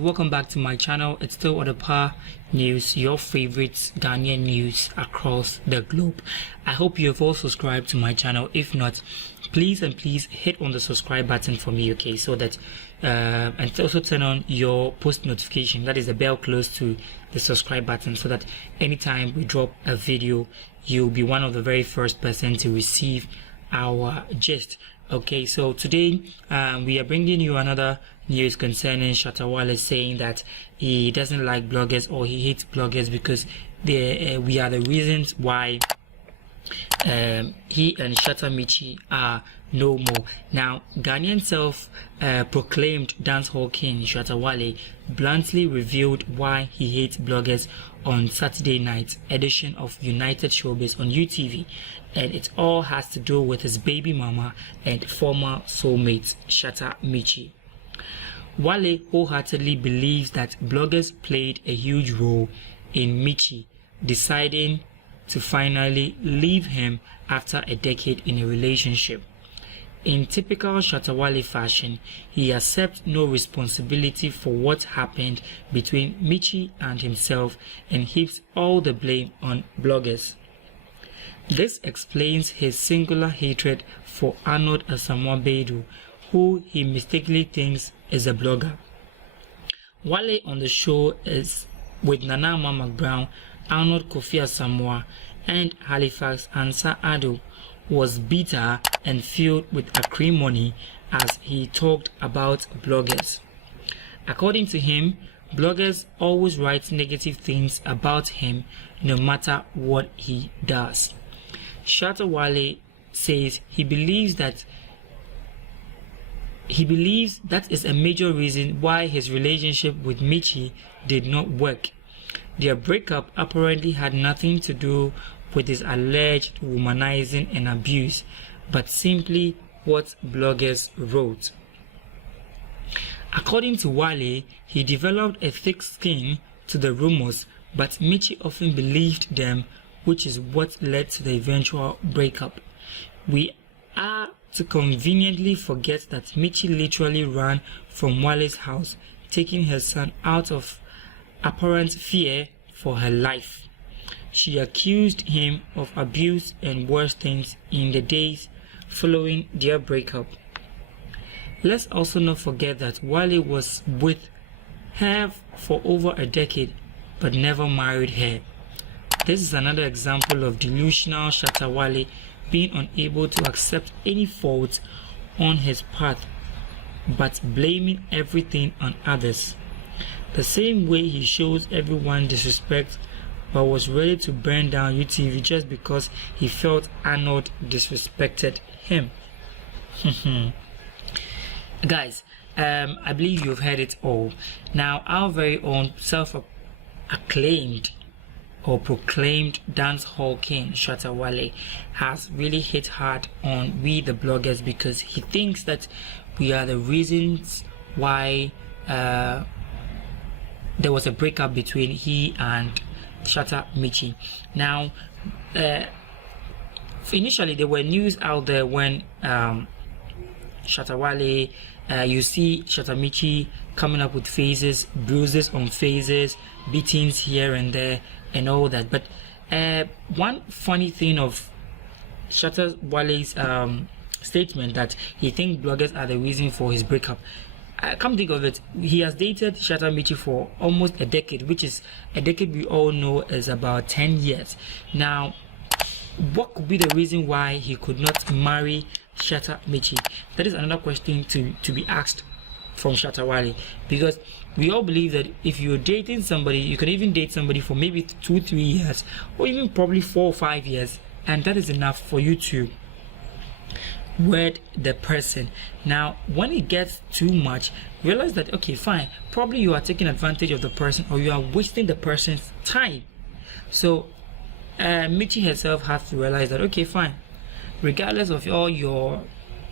welcome back to my channel. It's still Odopa News, your favorite Ghanaian news across the globe. I hope you have all subscribed to my channel. If not, please hit on the subscribe button for me, okay, so that and also turn on your post notification, that is the bell close to the subscribe button, so that anytime we drop a video, you'll be one of the very first person to receive our gist. Okay, so today we are bringing you another news concerning Shattawale, saying that he doesn't like bloggers, or he hates bloggers because we are the reasons why he and Shatta Michy are no more. Now, Ghanaian self-proclaimed dancehall king Shattawale bluntly revealed why he hates bloggers on Saturday night's edition of United Showbiz on UTV, and it all has to do with his baby mama and former soulmate Shatta Michy. Wale wholeheartedly believes that bloggers played a huge role in Michy deciding to finally leave him after a decade in a relationship. In typical Shattawale fashion, he accepts no responsibility for what happened between Michy and himself and heaps all the blame on bloggers. This explains his singular hatred for Arnold Asamoah Beidou, who he mistakenly thinks is a blogger. Wale on the show is with Nana Mama Brown, Arnold Kofi Asamoah, and Halifax Ansah Addo, was bitter and filled with acrimony as he talked about bloggers. According to him, bloggers always write negative things about him no matter what he does. Shattawale says he believes that is a major reason why his relationship with Michy did not work. Their breakup apparently had nothing to do with his alleged womanizing and abuse, but simply what bloggers wrote. According to Wale, he developed a thick skin to the rumors, but Michy often believed them, which is what led to the eventual breakup. We are to conveniently forget that Michy literally ran from Wale's house, taking her son out of apparent fear for her life. She accused him of abuse and worse things in the days following their breakup. Let's also not forget that Wale was with her for over a decade but never married her. This is another example of delusional Shattawale being unable to accept any fault on his path but blaming everything on others. The same way he shows everyone disrespect but was ready to burn down UTV just because he felt Arnold disrespected him. Guys, I believe you've heard it all. Now, our very own self-acclaimed or proclaimed dancehall king Shattawale has really hit hard on we the bloggers because he thinks that we are the reasons why there was a breakup between he and Shatta Michy. Now, initially there were news out there when Shattawale, you see Shatta Michy coming up with faces, bruises on faces, beatings here and there, and all that. But one funny thing of Shattawale's statement that he thinks bloggers are the reason for his breakup. Come think of it, he has dated Shatta Michy for almost a decade, which is a decade we all know is about 10 years. Now, what could be the reason why he could not marry Shatta Michy? That is another question to be asked from Shattawale, because we all believe that if you're dating somebody, you can even date somebody for maybe 2-3 years, or even probably 4 or 5 years, and that is enough for you to wed the person. Now, when it gets too much, realize that okay, fine, probably you are taking advantage of the person, or you are wasting the person's time. So Michy herself has to realize that okay, fine, regardless of all your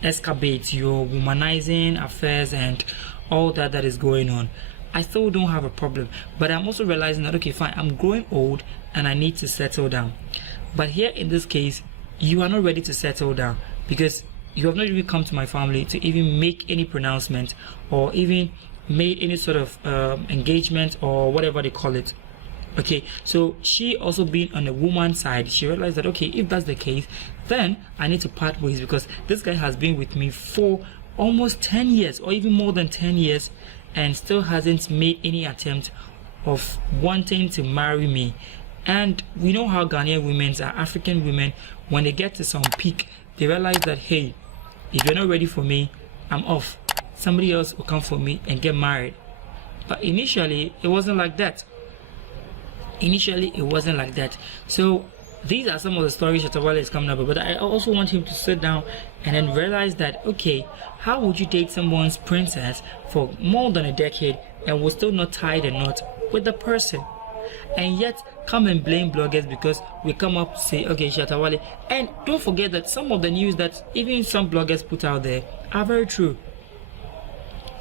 escapades, your womanizing affairs and all that is going on, I still don't have a problem. But I'm also realizing that okay, fine, I'm growing old and I need to settle down. But here in this case, you are not ready to settle down because you have not even come to my family to even make any pronouncement or even made any sort of engagement or whatever they call it. Okay, so she also being on the woman's side, she realized that okay, if that's the case, then I need to part ways, because this guy has been with me for almost 10 years or even more than 10 years and still hasn't made any attempt of wanting to marry me. And we know how Ghanaian women are, African women, when they get to some peak, they realize that hey, if you're not ready for me, I'm off. Somebody else will come for me and get married. But initially it wasn't like that. So these are some of the stories Shattawale is coming up with, but I also want him to sit down and then realize that okay, how would you date someone's princess for more than a decade and will still not tie the knot with the person, and yet come and blame bloggers because we come up to say okay, Shattawale. And don't forget that some of the news that even some bloggers put out there are very true.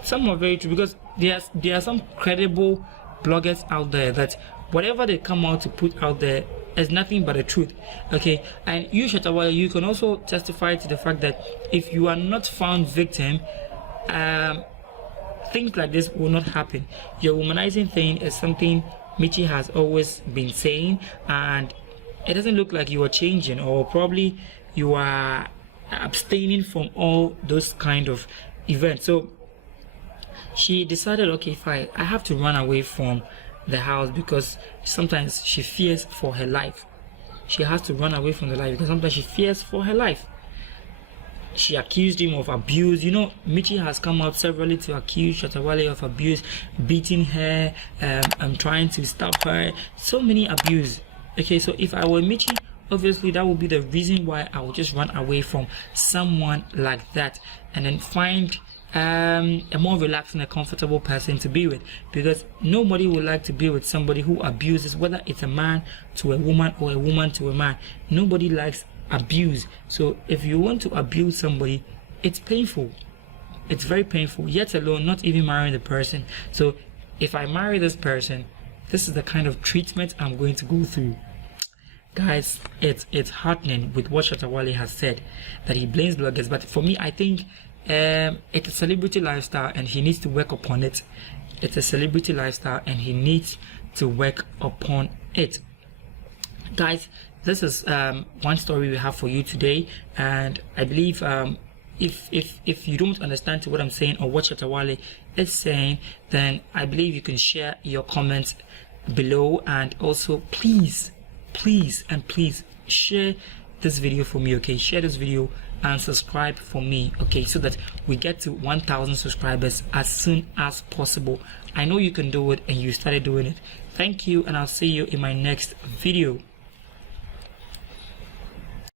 Some are very true, because there are some credible bloggers out there that whatever they come out to put out there is nothing but the truth. Okay, and you, Shattawale, you can also testify to the fact that if you are not found victim, things like this will not happen. Your womanizing thing is something Michy has always been saying, and it doesn't look like you are changing, or probably you are abstaining from all those kind of events. So she decided, okay, fine, I have to run away from the house because sometimes she fears for her life. She has to run away from the life because sometimes she fears for her life. She accused him of abuse. You know, Michy has come out severally to accuse Shattawale of abuse, beating her, trying to stab her, so many abuse. Okay, so if I were Michy, obviously that would be the reason why I would just run away from someone like that and then find a more relaxed and a comfortable person to be with, because nobody would like to be with somebody who abuses, whether it's a man to a woman or a woman to a man. Nobody likes abuse. So if you want to abuse somebody, it's painful. It's very painful, yet alone not even marrying the person. So if I marry this person, this is the kind of treatment I'm going to go through. Guys, it's heartening with what Shattawale has said, that he blames bloggers, but for me, I think it's a celebrity lifestyle and he needs to work upon it. It's a celebrity lifestyle and he needs to work upon it. Guys, this is one story we have for you today, and I believe if you don't understand what I'm saying or what Shattawale is saying, then I believe you can share your comments below, and also please share this video for me. Okay, share this video and subscribe for me, okay, so that we get to 1,000 subscribers as soon as possible. I know you can do it and you started doing it. Thank you, and I'll see you in my next video.